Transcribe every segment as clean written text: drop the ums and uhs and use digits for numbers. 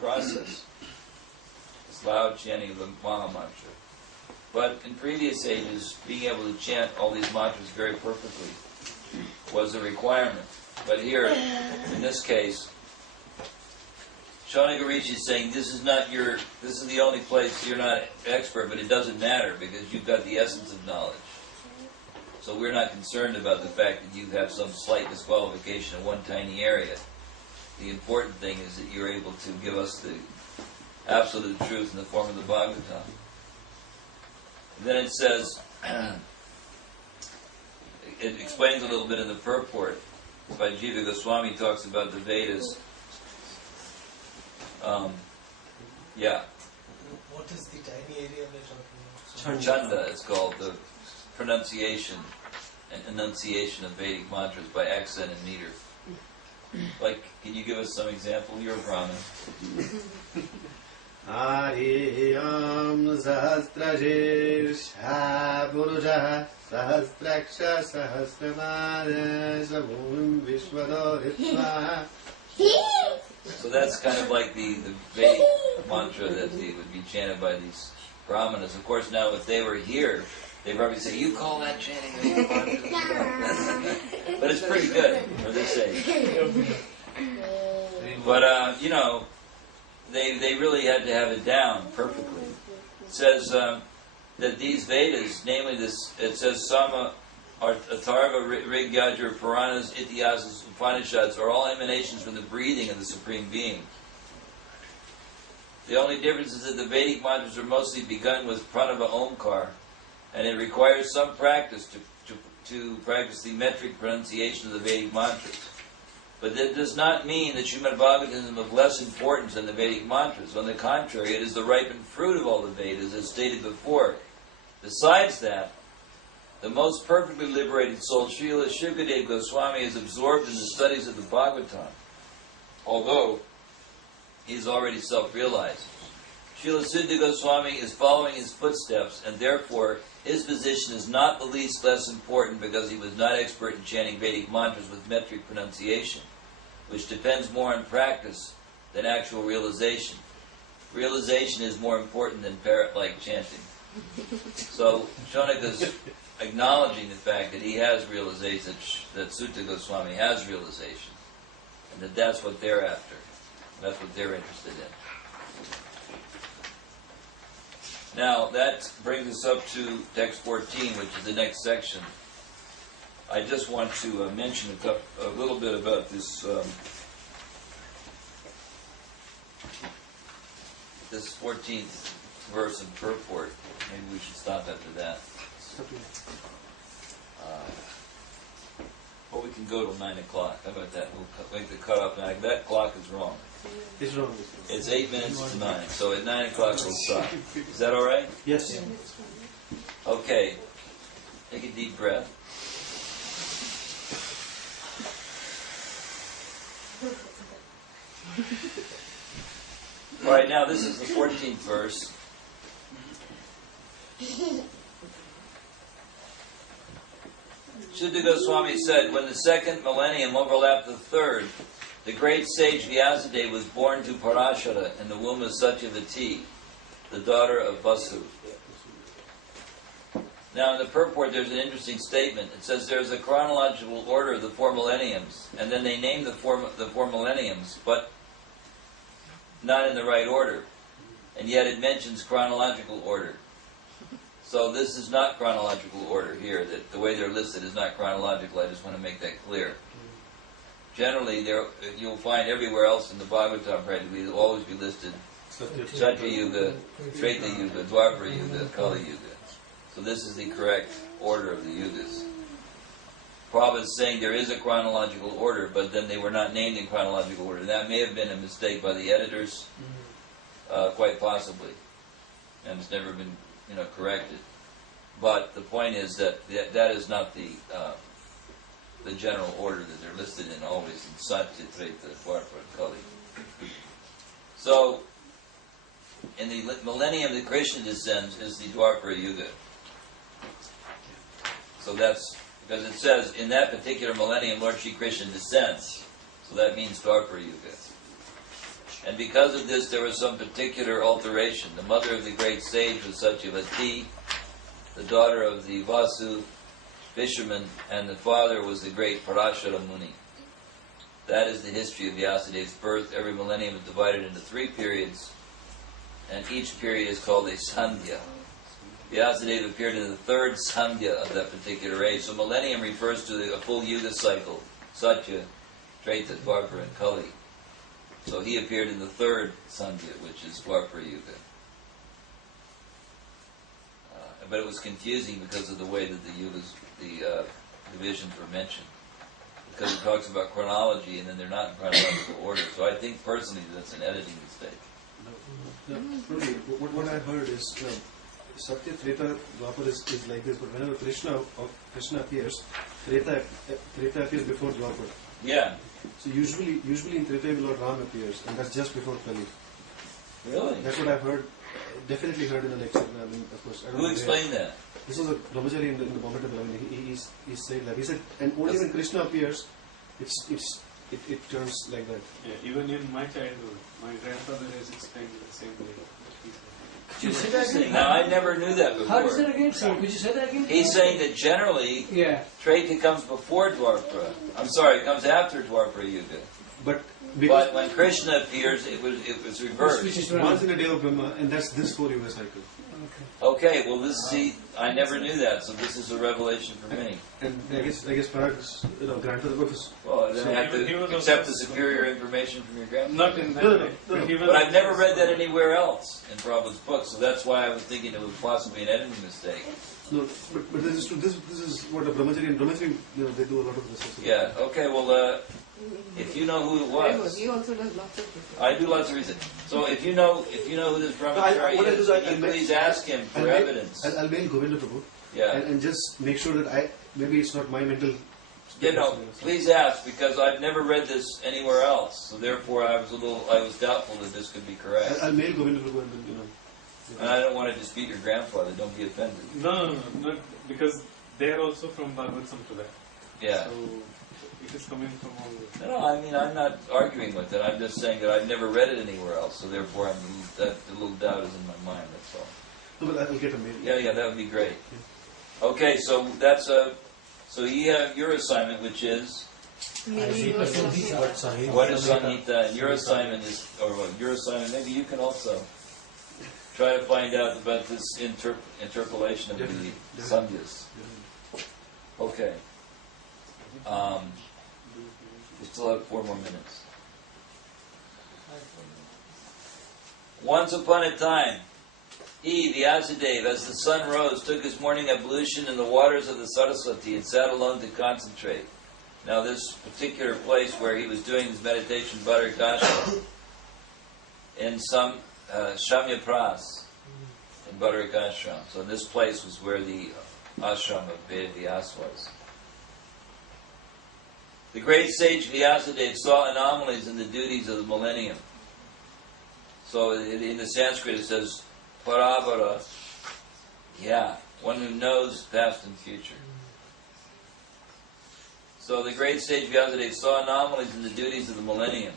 process. This loud chanting of the Maha Mantra. But in previous ages, being able to chant all these mantras very perfectly was a requirement. But here, in this case, Shaunaka Rishi is saying this is the only place you're not expert, but it doesn't matter because you've got the essence of knowledge. So we're not concerned about the fact that you have some slight disqualification in one tiny area. The important thing is that you're able to give us the absolute truth in the form of the Bhagavatam. And then it says, it explains a little bit in the purport. By Jiva Goswami talks about the Vedas. What is the tiny area we're talking about? Chanda is called, the pronunciation and enunciation of Vedic mantras by accent and meter. Like, can you give us some example? You're a Brahmin. Ariyam Sahasrajir Shaburuja Sahasraksha Sahasramana Savum Vishwadoritva. So that's kind of like the Vedic mantra that would be chanted by these Brahmanas. Of course, now if they were here, they'd probably say, "You call that chanting Vedic mantra?" But it's pretty good for this age. But they really had to have it down perfectly. It says that these Vedas, namely this, it says Sama, Atharva, Rig, Yajur, Puranas, Itihasas, Upanishads are all emanations from the breathing of the Supreme Being. The only difference is that the Vedic mantras are mostly begun with Pranava Omkar, and it requires some practice to practice the metric pronunciation of the Vedic mantras. But that does not mean that Srimad Bhagavatam is of less importance than the Vedic mantras. On the contrary, it is the ripened fruit of all the Vedas, as stated before. Besides that, the most perfectly liberated soul, Srila Shukadeva Goswami, is absorbed in the studies of the Bhagavatam, although he is already self-realized. Srila Siddha Goswami is following his footsteps, and therefore his position is not the least less important because he was not expert in chanting Vedic mantras with metric pronunciation, which depends more on practice than actual realization. Realization is more important than parrot-like chanting. So Shaunaka's acknowledging the fact that he has realization, that Sutta Goswami has realization, and that that's what they're after. That's what they're interested in. Now, that brings us up to text 14, which is the next section. I just want to mention a little bit about this this 14th verse and purport. Maybe we should stop after that. Well, we can go till 9 o'clock. How about that? We'll make the cutoff 9. That clock is wrong. It's wrong. It's 8 minutes to 9. So at 9 o'clock we'll stop. Is that all right? Yes. Okay. Take a deep breath. All right, now this is the 14th verse. Shuddha Goswami said, when the second millennium overlapped the third, the great sage Vyasadeva was born to Parashara in the womb of Satyavati, the daughter of Vasu. Now in the purport there's an interesting statement. It says there's a chronological order of the 4 millenniums, and then they name the four millenniums, but not in the right order. And yet it mentions chronological order. So this is not chronological order here. That the way they're listed is not chronological. I just want to make that clear. Generally, you'll find everywhere else in the Bhagavatam practically will always be listed Satya Yuga, Treta Yuga, Dwapara Yuga, Kali Yuga. So this is the correct order of the Yugas. Prabhupada is saying there is a chronological order, but then they were not named in chronological order. That may have been a mistake by the editors, quite possibly, and it's never been corrected. But the point is that that is not the general order that they're listed in, always in Satya, Treta, Dwapara, Kali. So, in the millennium that Krishna descends is the Dwapara Yuga. So that's, because it says, in that particular millennium, Lord Shri Krishna descends. So that means Dwapara Yuga. And because of this, there was some particular alteration. The mother of the great sage was Satyavati, the daughter of the Vasu fisherman, and the father was the great Parashara Muni. That is the history of Vyasadev's birth. Every millennium is divided into 3 periods, and each period is called a Sandhya. Vyasadeva appeared in the 3rd Sandhya of that particular age. So millennium refers to a full Yuga cycle, Satya, Treta, Dwapara, and Kali. So he appeared in the 3rd Sandhya, which is Dwapara Yuga. But it was confusing because of the way that the divisions were mentioned. Because it talks about chronology and then they're not in chronological order. So I think personally that's an editing mistake. What I heard is Satya, Treta, Dwapara is like this, but whenever Krishna appears, Treta appears before Dwapara. Yeah. So usually in Treta Lord Ram appears, and that's just before Kali. Really? That's what I heard. Definitely heard in the lecture. I mean, of course. I don't Who know explained that? This was a brahmachari in the Bombay Temple. I mean, he said that. He said, and only when Krishna appears, it turns like that. Yeah, even in my childhood, my grandfather has explained it the same way. Could you say that again? Now, I never knew that before. How does that again? So could you say that again? He's saying that generally, Yeah. Treta comes before Dwapara. I'm sorry, it comes after Dwapara Yuga. But But when Krishna appears, it was reversed. Which is once in a day of Brahma, and that's this 4 Yuga cycle. Okay, well see, I never knew that, so this is a revelation for me. And I guess Parag's grandfather was. Well, then I have he was to accept the also- superior information from your grandfather. Not in that No, way. no. He was But I've never also- read that anywhere else in Prabhup's book, so that's why I was thinking it was possibly an editing mistake. No, but this is true. This is what a brahmachari and brahmachari, they do a lot of this. Also. Yeah, okay, well, if you know who it was, He also does lots of research. I do lots of research. So if you know who this brahmachari what I do is, is can you please ask him for evidence. I'll mail Govinda Prabhu Yeah. and just make sure that maybe it's not my mental. Please ask, because I've never read this anywhere else, so therefore I was doubtful that this could be correct. I'll mail Govinda Prabhu and then, And I don't want to dispute your grandfather, don't be offended. No, not because they are also from Bhagavad Sampradaya. Yeah. So it is coming from all this. No, I mean, I'm not arguing with it. I'm just saying that I've never read it anywhere else, so therefore that little doubt is in my mind, that's all. No, but I'll get a mail. Yeah, that would be great. Okay, so that's so you have your assignment, which is, what is Sanhita? And your assignment is, maybe you can also try to find out about this interpolation of the Sandhyas. Okay. We still have 4 more minutes. Once upon a time, he, Vyasadeva, as the sun rose, took his morning ablution in the waters of the Saraswati and sat alone to concentrate. Now this particular place where he was doing his meditation, Bhadarikashram, in some Shamya Pras, in Bhadarikashram. So this place was where the ashram of Vedavyas was. The great sage Vyasadeva saw anomalies in the duties of the millennium. So in the Sanskrit it says, Paravara, one who knows past and future. So the great sage Vyasadeva saw anomalies in the duties of the millennium.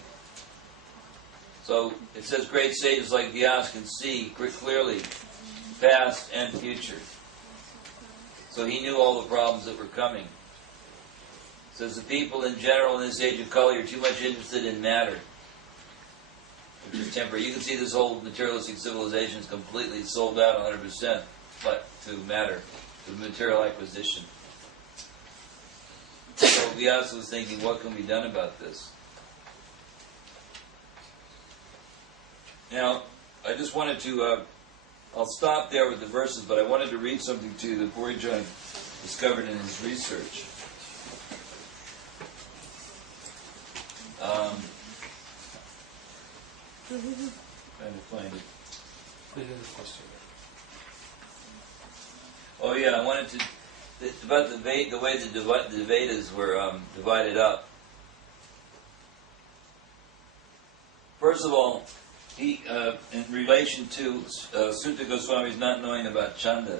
So it says great sages like Vyas can see clearly past and future. So he knew all the problems that were coming. It says the people in general in this age of Kali are too much interested in matter, which is temporary. You can see this whole materialistic civilization is completely sold out 100%, but to matter, to material acquisition. So Vyasa was thinking, what can be done about this? Now, I just wanted to, I'll stop there with the verses, but I wanted to read something to you that Borijan discovered in his research. Trying to find it. Oh yeah, I wanted to about the way the Vedas were divided up. First of all, he in relation to Sutta Goswami's not knowing about Chanda,